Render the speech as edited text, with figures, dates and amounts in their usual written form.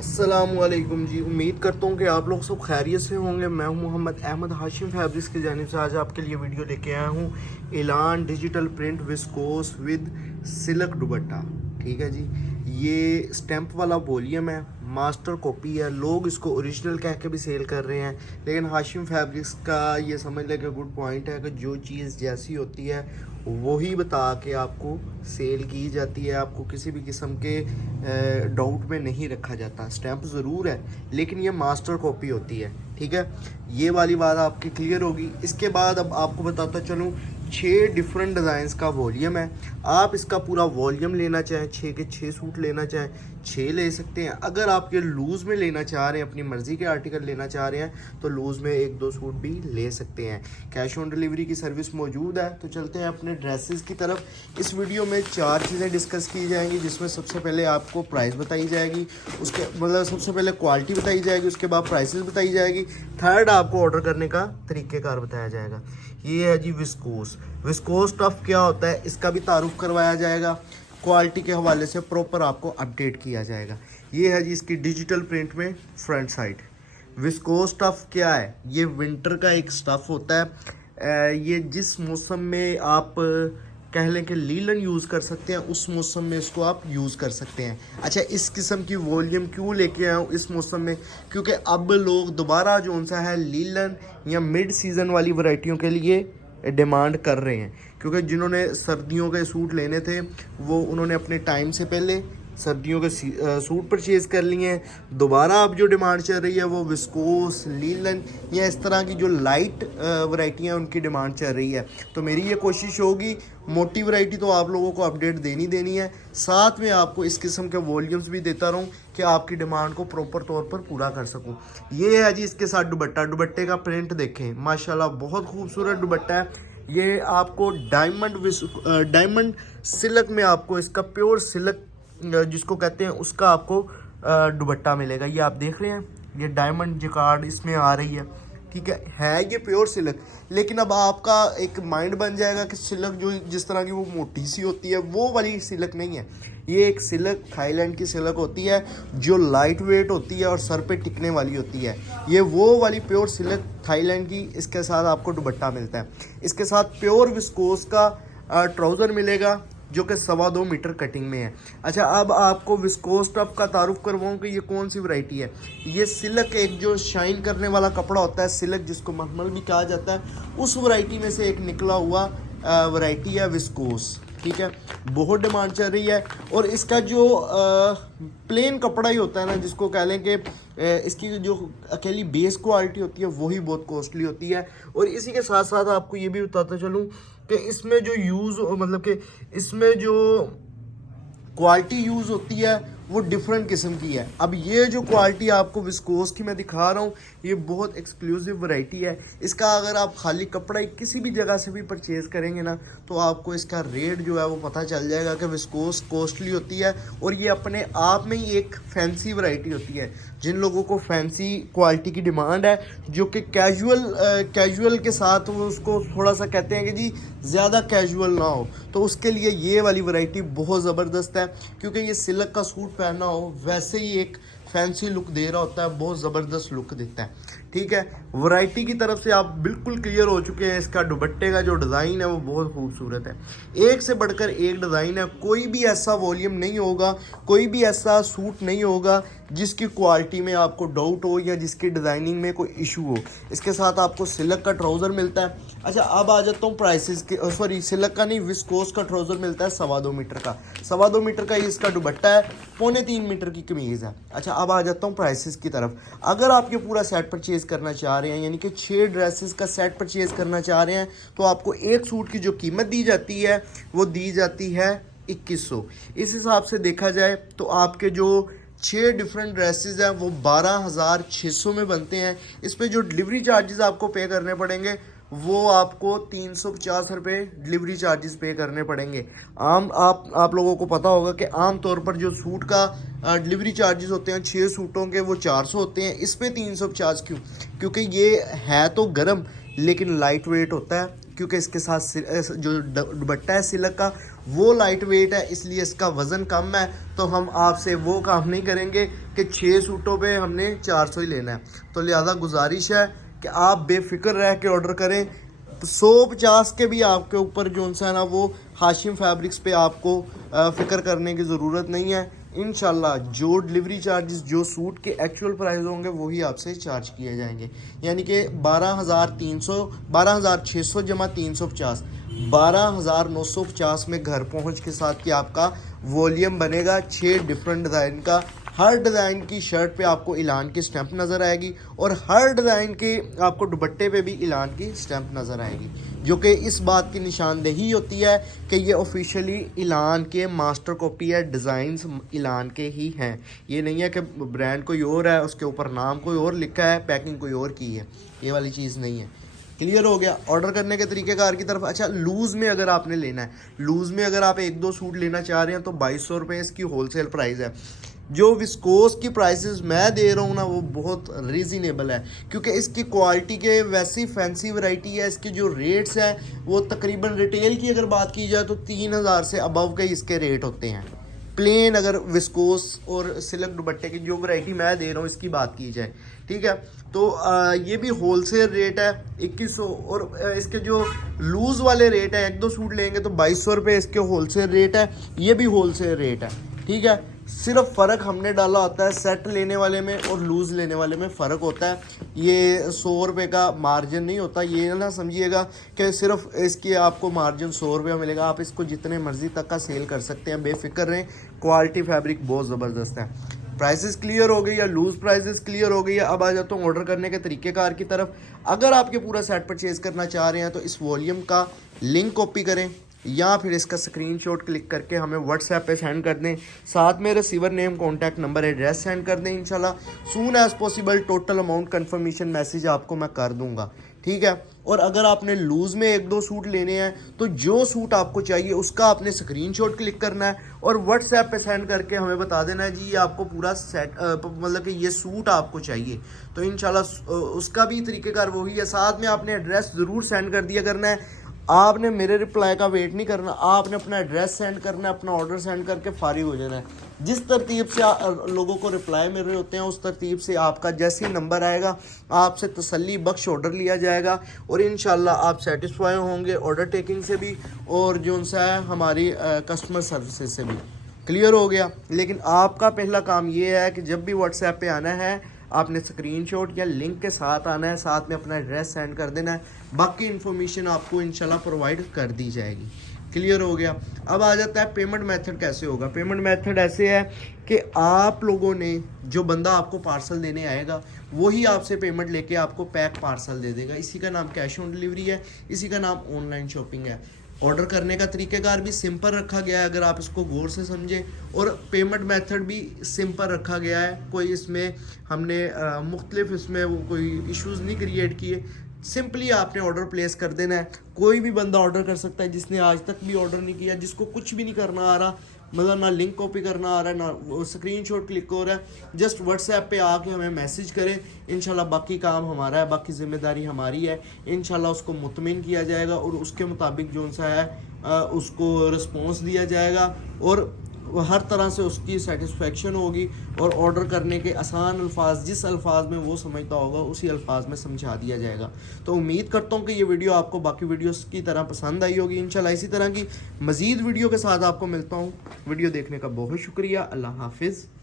अस्सलामुअलैकुम जी। उम्मीद करता हूँ कि आप लोग सब खैरियत से होंगे। मैं हूँ मोहम्मद अहमद हाशिम फैब्रिक्स की जानिब से आज आपके लिए वीडियो लेके आया हूँ। एलान digital print viscose with silk dupatta. ठीक है जी, ये स्टैंप वाला वॉल्यूम है, मास्टर कॉपी है। लोग इसको ओरिजिनल कह के भी सेल कर रहे हैं, लेकिन हाशिम फैब्रिक्स का ये समझ लें कि गुड पॉइंट है कि जो चीज़ जैसी होती है वही बता के आपको सेल की जाती है। आपको किसी भी किस्म के डाउट में नहीं रखा जाता। स्टैंप ज़रूर है लेकिन ये मास्टर कॉपी होती है। ठीक है, ये वाली बात आपकी क्लियर होगी। इसके बाद अब आपको बताता चलूँ, 6 डिफरेंट डिज़ाइंस का वॉल्यूम है। आप इसका पूरा वॉल्यूम लेना चाहें, 6 के 6 सूट लेना चाहें 6 ले सकते हैं। अगर आप ये लूज़ में लेना चाह रहे हैं, अपनी मर्ज़ी के आर्टिकल लेना चाह रहे हैं, तो लूज़ में 1-2 सूट भी ले सकते हैं। कैश ऑन डिलीवरी की सर्विस मौजूद है। तो चलते हैं अपने ड्रेसेस की तरफ। इस वीडियो में 4 चीज़ें डिस्कस की जाएंगी, जिसमें सबसे पहले आपको प्राइस बताई जाएगी, उसके मतलब सबसे पहले क्वालिटी बताई जाएगी, उसके बाद प्राइसेस बताई जाएगी, थर्ड आपको ऑर्डर करने का तरीक़ेकार बताया जाएगा। ये है जी विस्कोस। विस्कोस टफ क्या होता है इसका भी तारुफ करवाया जाएगा। क्वालिटी के हवाले से प्रॉपर आपको अपडेट किया जाएगा। ये है जी इसकी डिजिटल प्रिंट में फ्रंट साइड। विस्कोस स्टफ़ क्या है? ये विंटर का एक स्टफ़ होता है। ये जिस मौसम में आप कह लें कि लीलन यूज़ कर सकते हैं, उस मौसम में इसको आप यूज़ कर सकते हैं। अच्छा, इस किस्म की वॉल्यूम क्यों लेके आया हूँ इस मौसम में? क्योंकि अब लोग दोबारा जो सा है लीलन या मिड सीज़न वाली वैरायटियों के लिए डिमांड कर रहे हैं। क्योंकि जिन्होंने सर्दियों के सूट लेने थे वो उन्होंने अपने टाइम से पहले सर्दियों के सूट परचेज़ कर लिए हैं। दोबारा अब जो डिमांड चल रही है वो विस्कोस, लीलन या इस तरह की जो लाइट वैरायटियाँ उनकी डिमांड चल रही है। तो मेरी ये कोशिश होगी, मोटी वैरायटी तो आप लोगों को अपडेट देनी है, साथ में आपको इस किस्म के वॉल्यूम्स भी देता रहूं कि आपकी डिमांड को प्रॉपर तौर पर पूरा कर सकूं। ये है जी इसके साथ दुपट्टा। दुपट्टे का प्रिंट देखें, माशाल्लाह बहुत खूबसूरत दुपट्टा है। ये आपको डायमंड सिल्क में, आपको इसका प्योर सिल्क जिसको कहते हैं उसका आपको दुपट्टा मिलेगा। ये आप देख रहे हैं, ये डायमंड जिकार्ड इसमें आ रही है। ठीक है ये प्योर सिल्क। लेकिन अब आपका एक माइंड बन जाएगा कि सिल्क जो जिस तरह की वो मोटी सी होती है वो वाली सिल्क नहीं है। ये एक सिल्क थाईलैंड की सिल्क होती है जो लाइट वेट होती है और सर पे टिकने वाली होती है। ये वो वाली प्योर सिल्क थाईलैंड की, इसके साथ आपको दुपट्टा मिलता है। इसके साथ प्योर विस्कोस का ट्राउज़र मिलेगा जो कि 2.25 मीटर कटिंग में है। अच्छा, अब आपको विस्कोस टफ का तारुफ करवाऊँ कि ये कौन सी वैरायटी है। ये सिल्क, एक जो शाइन करने वाला कपड़ा होता है सिल्क, जिसको मखमल भी कहा जाता है, उस वैरायटी में से एक निकला हुआ वैरायटी है विस्कोस। ठीक है, बहुत डिमांड चल रही है। और इसका जो प्लेन कपड़ा ही होता है ना, जिसको कह लें कि इसकी जो अकेली बेस क्वालिटी होती है वही बहुत कॉस्टली होती है। और इसी के साथ साथ आपको ये भी बताता चलूँ कि इसमें जो मतलब कि इसमें जो क्वालिटी यूज़ होती है वो डिफरेंट किस्म की है। अब ये जो क्वालिटी आपको विस्कोस की मैं दिखा रहा हूँ, ये बहुत एक्सक्लूसिव वैरायटी है। इसका अगर आप खाली कपड़ा ही किसी भी जगह से भी परचेज़ करेंगे ना, तो आपको इसका रेट जो है वो पता चल जाएगा कि विस्कोस कॉस्टली होती है। और ये अपने आप में ही एक फैंसी वैरायटी होती है। जिन लोगों को फैंसी क्वालिटी की डिमांड है, जो कि कैजुअल के साथ वो उसको थोड़ा सा कहते हैं कि जी ज़्यादा कैजुअल ना हो, तो उसके लिए ये वाली वैरायटी बहुत ज़बरदस्त है। क्योंकि ये सिल्क का सूट पहनना हो वैसे ही एक फैंसी लुक दे रहा होता है, बहुत ज़बरदस्त लुक देता है। ठीक है, वैरायटी की तरफ से आप बिल्कुल क्लियर हो चुके हैं। इसका दुपट्टे का जो डिज़ाइन है वो बहुत खूबसूरत है, एक से बढ़कर एक डिज़ाइन है। कोई भी ऐसा वॉल्यूम नहीं होगा, कोई भी ऐसा सूट नहीं होगा जिसकी क्वालिटी में आपको डाउट हो या जिसकी डिज़ाइनिंग में कोई इशू हो। इसके साथ आपको सिल्क का ट्राउज़र मिलता है। अच्छा, अब आ जाता हूँ प्राइसेस के, सॉरी सिल्क का नहीं, विस्कोस का ट्राउज़र मिलता है 2.25 मीटर का। 2.25 मीटर का ही इसका दुपट्टा है, 3.25 मीटर की कमीज़ है। अच्छा, अब आ जाता हूँ प्राइसेस की तरफ। अगर आप ये पूरा सेट परचेज़ करना चाह रहे हैं, यानी कि 6 ड्रेसेस का सेट परचेज़ करना चाह रहे हैं, तो आपको एक सूट की जो कीमत दी जाती है वो दी जाती है 2100। इस हिसाब से देखा जाए तो आपके जो 6 डिफरेंट ड्रेसेस हैं वो 12,600 में बनते हैं। इस पे जो डिलीवरी चार्जेस आपको पे करने पड़ेंगे वो आपको 350 रुपये डिलीवरी चार्जेस पे करने पड़ेंगे। आप लोगों को पता होगा कि आम तौर पर जो सूट का डिलीवरी चार्जेस होते हैं 6 सूटों के वो 400 होते हैं। इस पे 350 क्यों? क्योंकि ये है तो गर्म लेकिन लाइट वेट होता है। क्योंकि इसके साथ जो दुपट्टा है सिल्क का वो लाइट वेट है इसलिए इसका वज़न कम है। तो हम आपसे वो काम नहीं करेंगे कि 6 सूटों पे हमने 400 ही लेना है। तो लिहाजा गुजारिश है कि आप बेफिक्र रह के ऑर्डर करें। 150 के भी आपके ऊपर जो सा है ना वो हाशिम फैब्रिक्स पे आपको फ़िक्र करने की ज़रूरत नहीं है। इंशाल्लाह जो डिलीवरी चार्जेस जो सूट के एक्चुअल प्राइस होंगे वही आपसे चार्ज किए जाएंगे, यानी कि 12,600 जमा 350, 12,950 में घर पहुंच के साथ कि आपका वॉल्यूम बनेगा 6 डिफरेंट डिज़ाइन का। हर डिज़ाइन की शर्ट पे आपको ऐलान की स्टैंप नज़र आएगी और हर डिज़ाइन के आपको दुपट्टे पे भी ऐलान की स्टैंप नज़र आएगी, जो कि इस बात की निशानदेही होती है कि ये ऑफिशियली ऐलान के मास्टर कॉपी है, डिज़ाइंस ऐलान के ही हैं। ये नहीं है कि ब्रांड कोई और है, उसके ऊपर नाम कोई और लिखा है, पैकिंग कोई और की है, ये वाली चीज़ नहीं है। क्लियर हो गया ऑर्डर करने के तरीक़ेकार की तरफ। अच्छा, लूज़ में अगर आपने लेना है, लूज़ में अगर आप 1-2 सूट लेना चाह रहे हैं तो 2200 रुपये इसकी होलसेल प्राइस है। जो विस्कोस की प्राइसेस मैं दे रहा हूँ ना वो बहुत रीज़नेबल है, क्योंकि इसकी क्वालिटी के वैसी फैंसी वैरायटी है। इसके जो रेट्स हैं वो तकरीबन रिटेल की अगर बात की जाए तो 3000 से अबव के इसके रेट होते हैं। प्लेन अगर विस्कोस और सिल्क दुपट्टे की जो वैरायटी मैं दे रहा हूँ इसकी बात की जाए, ठीक है, तो ये भी होलसेल रेट है 2100। और इसके जो लूज़ वाले रेट है, 1-2 सूट लेंगे तो 2200 रुपये इसके होलसेल रेट है, ये भी होलसेल रेट है, ठीक है। सिर्फ फ़र्क हमने डाला होता है सेट लेने वाले में और लूज़ लेने वाले में फ़र्क होता है। ये 100 रुपये का मार्जिन नहीं होता, ये ना समझिएगा कि सिर्फ इसकी आपको मार्जिन 100 रुपये मिलेगा। आप इसको जितने मर्ज़ी तक का सेल कर सकते हैं, बेफिक्र रहें। क्वालिटी फैब्रिक बहुत ज़बरदस्त है। प्राइसेस क्लियर हो गई या लूज़ प्राइसेस क्लियर हो गई है। अब आ जाता हूँ ऑर्डर करने के तरीक़ेकार की तरफ। अगर आप ये पूरा सेट परचेज़ करना चाह रहे हैं तो इस वॉल्यूम का लिंक कॉपी करें या फिर इसका स्क्रीनशॉट क्लिक करके हमें व्हाट्सएप पे सेंड कर दें, साथ में receiver name, contact number, address send कर दें। इंशाल्लाह soon as possible total amount confirmation message आपको मैं कर दूंगा, ठीक है। और अगर आपने लूज़ में 1-2 सूट लेने हैं तो जो सूट आपको चाहिए उसका आपने स्क्रीनशॉट क्लिक करना है और व्हाट्सएप पे सेंड करके हमें बता देना है जी ये आपको पूरा सेट मतलब कि ये सूट आपको चाहिए। तो इंशाल्लाह उसका भी तरीक़ेकार वही है। साथ में आपने एड्रेस ज़रूर सेंड कर दिया करना है। आपने मेरे रिप्लाई का वेट नहीं करना, आपने अपना एड्रेस सेंड करना है, अपना ऑर्डर सेंड करके फारिग हो जाना है। जिस तरतीब से लोगों को रिप्लाई मिल रहे होते हैं उस तरतीब से आपका जैसे ही नंबर आएगा आपसे तसल्ली बख्श ऑर्डर लिया जाएगा और इंशाल्लाह आप सेटिस्फाई होंगे ऑर्डर टेकिंग से भी और जो सा है हमारी कस्टमर सर्विसेज से भी। क्लियर हो गया। लेकिन आपका पहला काम ये है कि जब भी व्हाट्सएप पे आना है आपने स्क्रीनशॉट या लिंक के साथ आना है, साथ में अपना एड्रेस सेंड कर देना है, बाकी इन्फॉर्मेशन आपको इंशाल्लाह प्रोवाइड कर दी जाएगी। क्लियर हो गया। अब आ जाता है पेमेंट मेथड कैसे होगा। पेमेंट मेथड ऐसे है कि आप लोगों ने जो बंदा आपको पार्सल देने आएगा वही आपसे पेमेंट लेके आपको पैक पार्सल दे देगा। इसी का नाम कैश ऑन डिलीवरी है, इसी का नाम ऑनलाइन शॉपिंग है। ऑर्डर करने का तरीक़ेकार भी सिंपल रखा गया है अगर आप इसको गौर से समझें, और पेमेंट मेथड भी सिंपल रखा गया है। कोई इसमें हमने मुख्तलिफ इसमें वो कोई इश्यूज़ नहीं क्रिएट किए। सिंपली आपने ऑर्डर प्लेस कर देना है। कोई भी बंदा ऑर्डर कर सकता है जिसने आज तक भी ऑर्डर नहीं किया, जिसको कुछ भी नहीं करना आ रहा, मतलब ना लिंक कॉपी करना आ रहा है ना स्क्रीनशॉट क्लिक हो रहा है, जस्ट व्हाट्सएप पे आके हमें मैसेज करें। इंशाल्लाह बाकी काम हमारा है, बाकी ज़िम्मेदारी हमारी है। इंशाल्लाह उसको मुतमिन किया जाएगा और उसके मुताबिक जो सा है उसको रिस्पॉन्स दिया जाएगा और हर तरह से उसकी सेटिस्फेक्शन होगी और ऑर्डर करने के आसान अल्फाज जिस अल्फाज में वो समझता होगा उसी अल्फाज में समझा दिया जाएगा। तो उम्मीद करता हूँ कि ये वीडियो आपको बाकी वीडियोस की तरह पसंद आई होगी। इंशाल्लाह इसी तरह की मज़ीद वीडियो के साथ आपको मिलता हूँ। वीडियो देखने का बहुत शुक्रिया। अल्लाह हाफिज़।